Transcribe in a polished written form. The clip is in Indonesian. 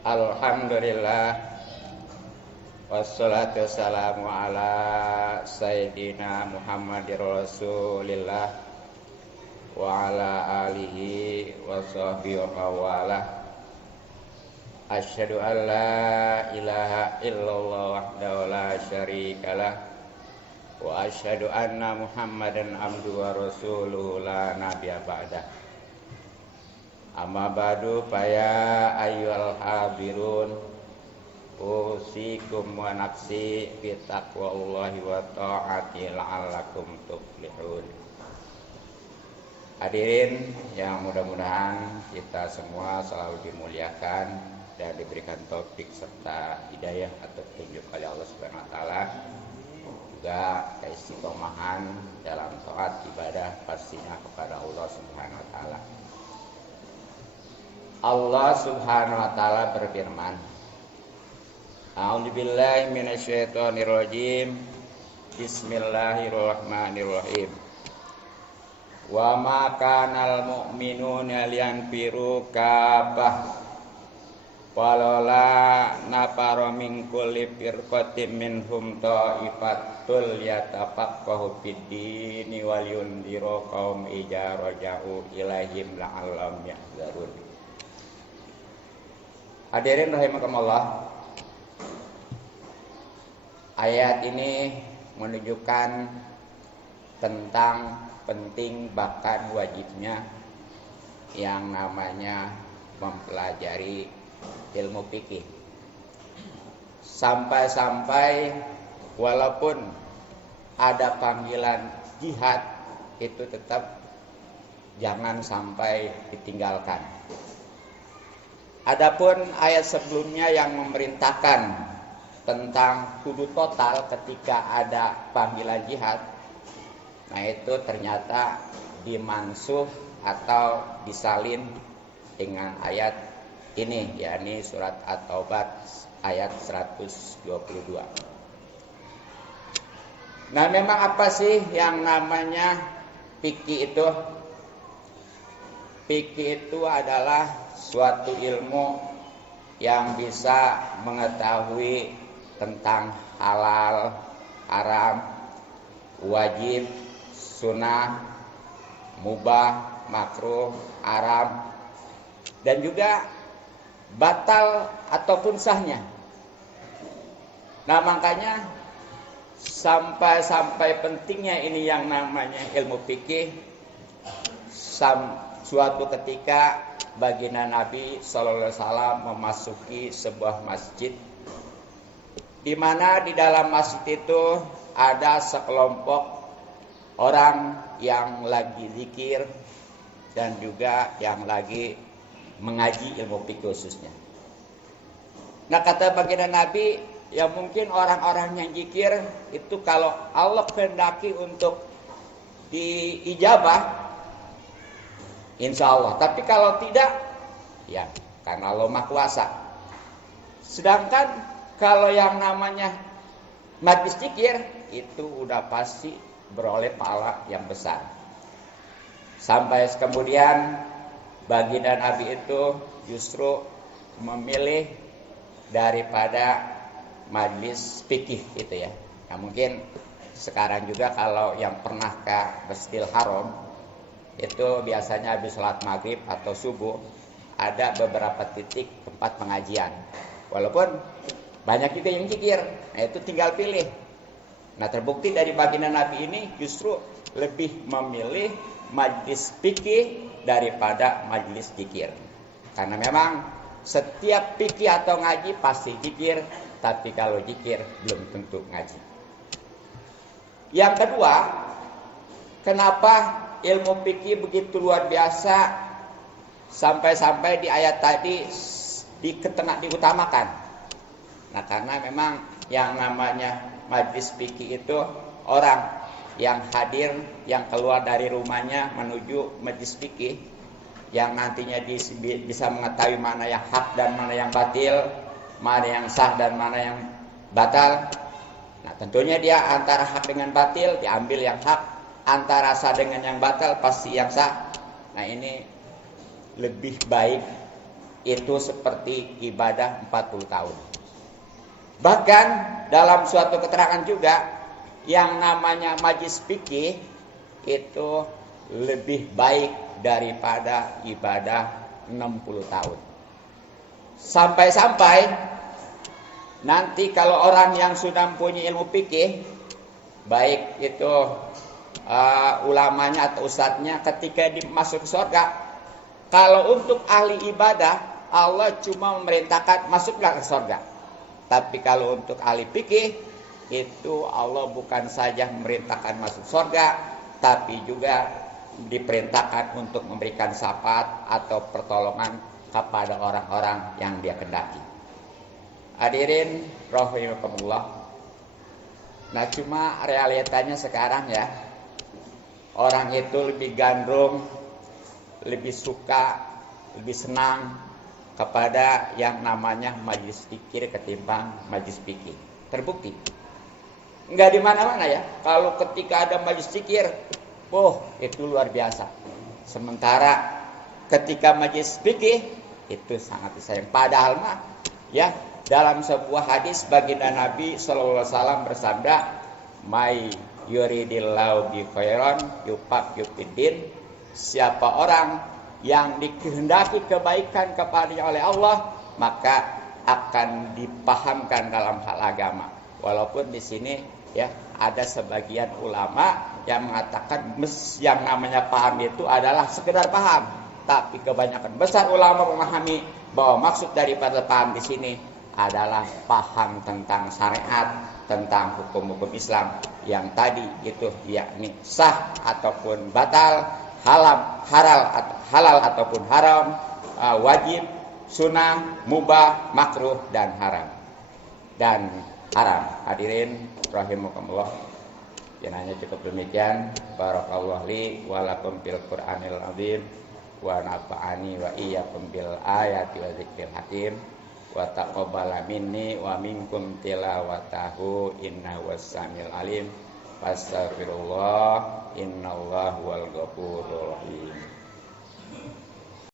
Alhamdulillah, wassalatu wassalamu ala sayyidina Muhammadir Rasulillah wa ala alihi wa sahbihi wa mawalah. Asyhadu an la ilaha illallah wahdahu la syarikalah wa asyhadu anna Muhammadan abduhu wa rasuluhu la nabiyya ba'dah. Amma ba'du faya ayyuhal hadirun usikum wa nafsi bi taqwallahi wa ta'ati la'allakum tuflihun. Hadirin yang mudah-mudahan kita semua selalu dimuliakan dan diberikan taufik serta hidayah atau petunjuk oleh Allah Subhanahu wa taala. Juga keistiqomahan dalam taat ibadah pastinya kepada Allah Subhanahu wa taala. Allah Subhanahu wa taala berfirman, A'udzubillahi minasyaitonirrajim. Bismillahirrahmanirrahim. Wa ma kanal mu'minuna liyanfiru kaffah walaula nafara min kulli firqatin minhum ta'ifatul yatafaqahu fid-dini wal yundiru qaum ijaraja'u ilaihim la'allam yahzarun. Hadirin rahimakumullah, ayat ini menunjukkan tentang penting bahkan wajibnya yang namanya mempelajari ilmu fikih. Sampai-sampai walaupun ada panggilan jihad, itu tetap jangan sampai ditinggalkan. Adapun ayat sebelumnya yang memerintahkan tentang kudu total ketika ada panggilan jihad, nah itu ternyata dimansuh atau disalin dengan ayat ini, yakni surat At-Taubah ayat 122. Nah, memang apa sih yang namanya fikih itu? Fikih itu adalah suatu ilmu yang bisa mengetahui tentang halal, haram, wajib, sunnah, mubah, makruh, haram, dan juga batal ataupun sahnya. Nah, makanya sampai pentingnya ini yang namanya ilmu fikih. Suatu ketika baginda Nabi Sallallahu Alaihi Wasallam memasuki sebuah masjid, di mana di dalam masjid itu ada sekelompok orang yang lagi zikir dan juga yang lagi mengaji ilmu fikih khususnya. Nah, kata baginda Nabi, ya mungkin orang-orang yang zikir itu kalau Allah kehendaki untuk diijabah, insya Allah. Tapi kalau tidak, ya karena Allah Maha Kuasa. Sedangkan kalau yang namanya majlis zikir itu udah pasti beroleh pahala yang besar. Sampai kemudian baginda Nabi itu justru memilih daripada majlis fikih itu ya. Nah, mungkin sekarang juga kalau yang pernah ke Masjidil Haram itu biasanya habis sholat maghrib atau subuh ada beberapa titik tempat pengajian. Walaupun banyak juga yang zikir, nah itu tinggal pilih. Nah, terbukti dari baginda Nabi ini justru lebih memilih majlis fikih daripada majlis zikir. Karena memang setiap fikih atau ngaji pasti zikir, tapi kalau zikir belum tentu ngaji. Yang kedua, kenapa ilmu fikih begitu luar biasa sampai-sampai di ayat tadi diutamakan? Nah, karena memang yang namanya majlis fikih itu orang yang hadir, yang keluar dari rumahnya menuju majlis fikih, yang nantinya bisa mengetahui mana yang hak dan mana yang batil, mana yang sah dan mana yang batal. Nah, tentunya dia antara hak dengan batil diambil yang hak, antara sah dengan yang batal pasti yang sah. Nah, ini lebih baik itu seperti ibadah 40 tahun. Bahkan dalam suatu keterangan juga yang namanya majlis fikih itu lebih baik daripada ibadah 60 tahun. Sampai-sampai nanti kalau orang yang sudah punya ilmu fikih, baik itu ulamanya atau ustadznya, ketika masuk surga, kalau untuk ahli ibadah Allah cuma memerintahkan masuklah ke surga. Tapi kalau untuk ahli fikih itu Allah bukan saja memerintahkan masuk surga, tapi juga diperintahkan untuk memberikan syafaat atau pertolongan kepada orang-orang yang dia kendaki. Hadirin rahimakumullah. Nah, cuma realitanya sekarang ya, orang itu lebih gandrung, lebih suka, lebih senang kepada yang namanya majlis fikir ketimbang majlis fikih. Terbukti. Enggak di mana-mana ya. Kalau ketika ada majlis fikir, itu luar biasa. Sementara ketika majlis fikih itu sangat disayang. Padahal mah ya, dalam sebuah hadis baginda Nabi sallallahu alaihi wasallam bersabda, "May yuridillahu bi khairan yufaqihufiddin." Siapa orang yang dikehendaki kebaikan kepadanya oleh Allah, maka akan dipahamkan dalam hal agama. Walaupun di sini ya ada sebagian ulama yang mengatakan yang namanya paham itu adalah sekedar paham, tapi kebanyakan besar ulama memahami bahwa maksud daripada paham di sini adalah paham tentang syariat, tentang hukum-hukum Islam yang tadi itu yakni sah ataupun batal, halal ataupun haram, wajib, sunnah, mubah, makruh dan haram. Hadirin rahimakumullah. Jenanya cukup demikian. Barakallahu li wa lakum fil Qur'anil azim wa nafa'ani wa iyyakum bil ayati wa dzikril hakim wa taqabbala minni wa minkum tilawatahu innahu was-samiul alim. Astaghfirullah, innallaha huwal ghafurur rahim.